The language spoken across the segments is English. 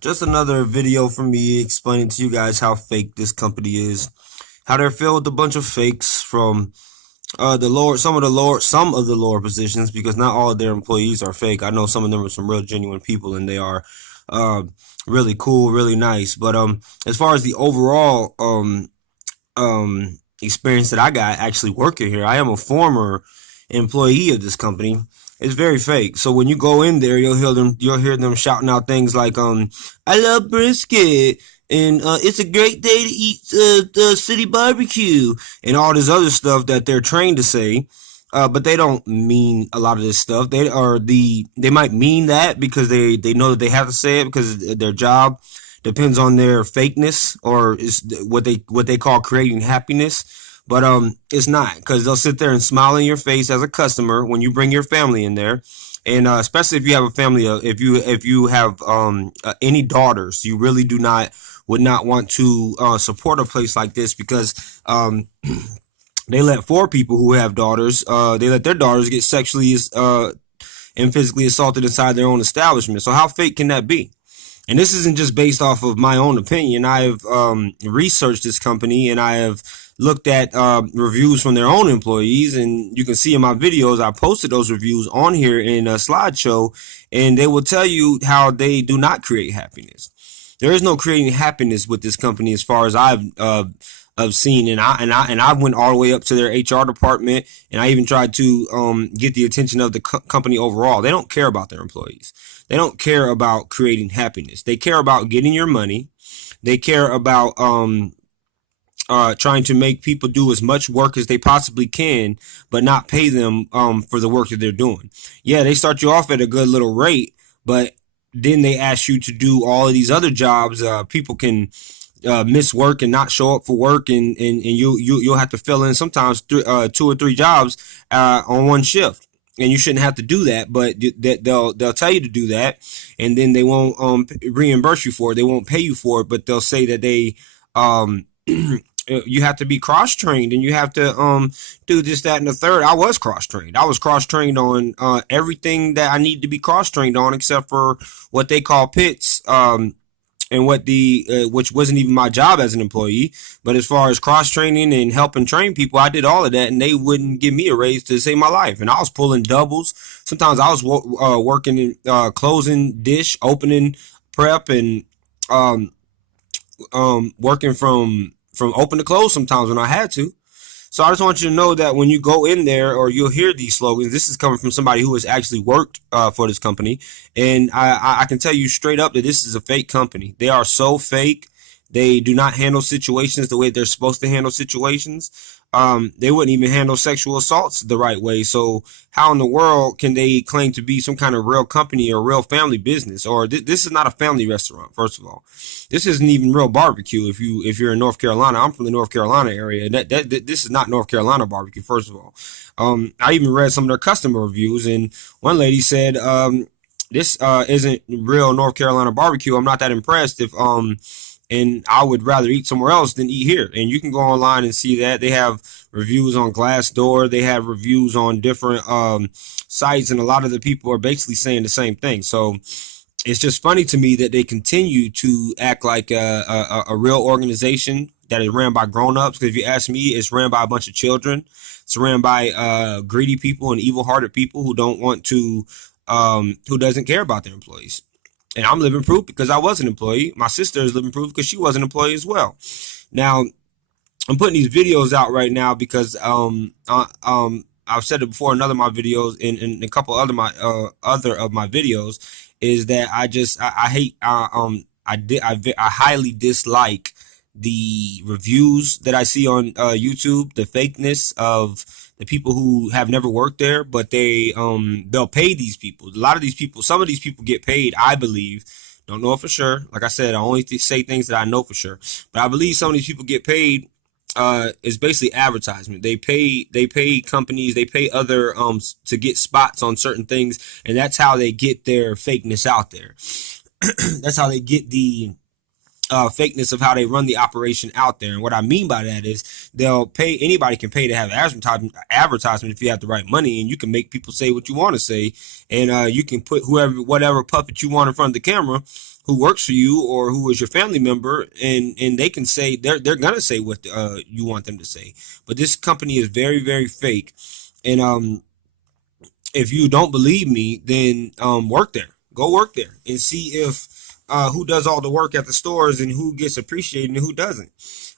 Just another video from me explaining to you guys how fake this company is, how they're filled with a bunch of fakes from some of the lower positions, because not all of their employees are fake. I know some of them are some real genuine people, and they are uh, really cool, really nice. But as far as the overall experience that I got actually working here, I am a former employee of this company. It's very fake. So when you go in there, you'll hear them shouting out things like I love brisket, and it's a great day to eat the city barbecue, and all this other stuff that they're trained to say. But they don't mean a lot of this stuff. They might mean that because they know that they have to say it because their job depends on their fakeness, or is what they call creating happiness. But it's not, because they'll sit there and smile in your face as a customer when you bring your family in there, and especially if you have a family, if you have any daughters, you really do not would not want to support a place like this, because they let four people who have daughters, they let their daughters get sexually and physically assaulted inside their own establishment. So how fake can that be? And this isn't just based off of my own opinion. I have researched this company, and I have looked at reviews from their own employees, and you can see in my videos I posted those reviews on here in a slideshow, and they will tell you how they do not create happiness. There is no creating happiness with this company, as far as I've seen, and I went all the way up to their HR department, and I even tried to get the attention of the company overall. They don't care about their employees. They don't care about creating happiness. They care about getting your money. They care about trying to make people do as much work as they possibly can, but not pay them for the work that they're doing. Yeah, they start you off at a good little rate, but then they ask you to do all of these other jobs. People can miss work and not show up for work, and you'll have to fill in sometimes two or three jobs on one shift. And you shouldn't have to do that, but they'll tell you to do that, and then they won't reimburse you for it. They won't pay you for it, but they'll say that they you have to be cross trained, and you have to do this, that, and the third. I was cross trained. I was cross trained on everything that I need to be cross trained on, except for what they call pits. And what which wasn't even my job as an employee. But as far as cross training and helping train people, I did all of that, and they wouldn't give me a raise to save my life. And I was pulling doubles. Sometimes I was working in closing dish, opening prep, and um, working from open to close sometimes when I had to. So I just want you to know that when you go in there, or you'll hear these slogans, this is coming from somebody who has actually worked for this company. And I can tell you straight up that this is a fake company. They are so fake. They do not handle situations the way they're supposed to handle situations. They wouldn't even handle sexual assaults the right way. So how in the world can they claim to be some kind of real company or real family business? Or this is not a family restaurant. First of all, this isn't even real barbecue. If you're in North Carolina, I'm from the North Carolina area. That this is not North Carolina barbecue. First of all, I even read some of their customer reviews, and one lady said, this isn't real North Carolina barbecue. I'm not that impressed. If and I would rather eat somewhere else than eat here. And you can go online and see that. They have reviews on Glassdoor. They have reviews on different sites, and a lot of the people are basically saying the same thing. So it's just funny to me that they continue to act like a real organization that is ran by grown-ups. Because if you ask me, it's ran by a bunch of children. It's ran by greedy people and evil-hearted people who don't want to, who doesn't care about their employees. And I'm living proof because I was an employee. My sister is living proof because she was an employee as well. Now, I'm putting these videos out right now because I've said it before in other of my videos, in a couple other of my videos, is that I hate I highly dislike the reviews that I see on YouTube, the fakeness of the people who have never worked there, but they'll pay these people. A lot of these people, some of these people get paid, I believe. Don't know it for sure. Like I said, I only say things that I know for sure. But I believe some of these people get paid is basically advertisement. They pay companies, they pay other to get spots on certain things, and that's how they get their fakeness out there. That's how they get the fakeness of how they run the operation out there. And what I mean by that is they'll pay, anybody can pay to have advertisement if you have the right money, and you can make people say what you want to say, and you can put whatever puppet you want in front of the camera, who works for you or who is your family member, and they can say they're gonna say what you want them to say. But this company is very very fake, and if you don't believe me, then work there. Go work there and see if who does all the work at the stores and who gets appreciated and who doesn't.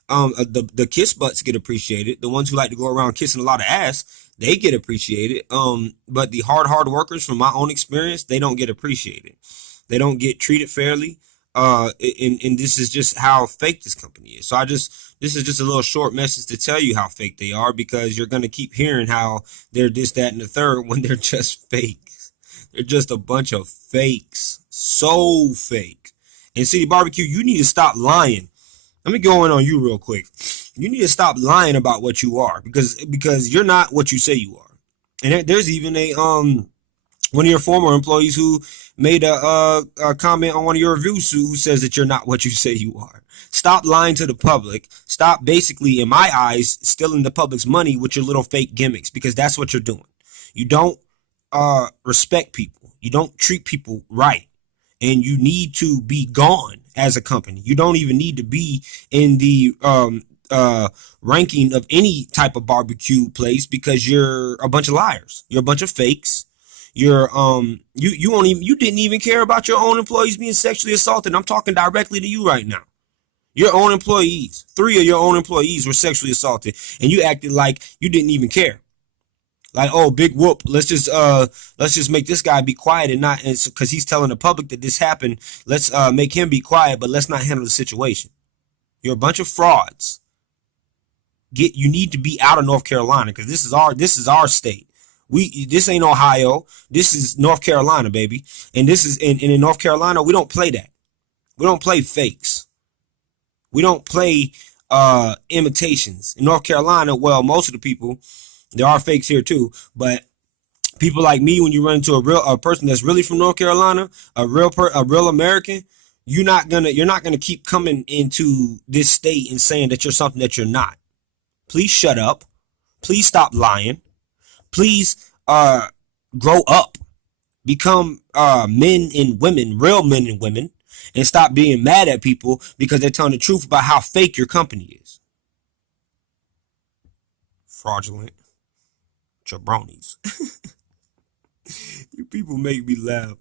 The kiss butts get appreciated. The ones who like to go around kissing a lot of ass, they get appreciated. But the hard workers, from my own experience, they don't get appreciated. They don't get treated fairly. And this is just how fake this company is. So this is just a little short message to tell you how fake they are, because you're gonna keep hearing how they're this, that, and the third when they're just fake. They're just a bunch of fakes. So fake. And City Barbecue, you need to stop lying. Let me go in on you real quick. You need to stop lying about what you are, because you're not what you say you are. And there's even a one of your former employees who made a comment on one of your reviews who says that you're not what you say you are. Stop lying to the public. Stop, basically, in my eyes, stealing the public's money with your little fake gimmicks, because that's what you're doing. You don't respect people. You don't treat people right. And you need to be gone as a company. You don't even need to be in the ranking of any type of barbecue place, because you're a bunch of liars. You're a bunch of fakes. You didn't even care about your own employees being sexually assaulted. I'm talking directly to you right now. Your own employees, 3 of your own employees were sexually assaulted, and you acted like you didn't even care. Like, oh, big whoop. Let's just make this guy be quiet, and not, because he's telling the public that this happened. Let's make him be quiet, but let's not handle the situation. You're a bunch of frauds. You need to be out of North Carolina, because this is our state. This ain't Ohio. This is North Carolina, baby. And this is in North Carolina, we don't play that. We don't play fakes. We don't play imitations. In North Carolina, well, most of the people, there are fakes here too, but people like me, when you run into a person that's really from North Carolina, a real American, you're not gonna keep coming into this state and saying that you're something that you're not. Please shut up. Please stop lying. Please grow up. Become men and women, real men and women, and stop being mad at people because they're telling the truth about how fake your company is. Fraudulent jabronis. You people make me laugh.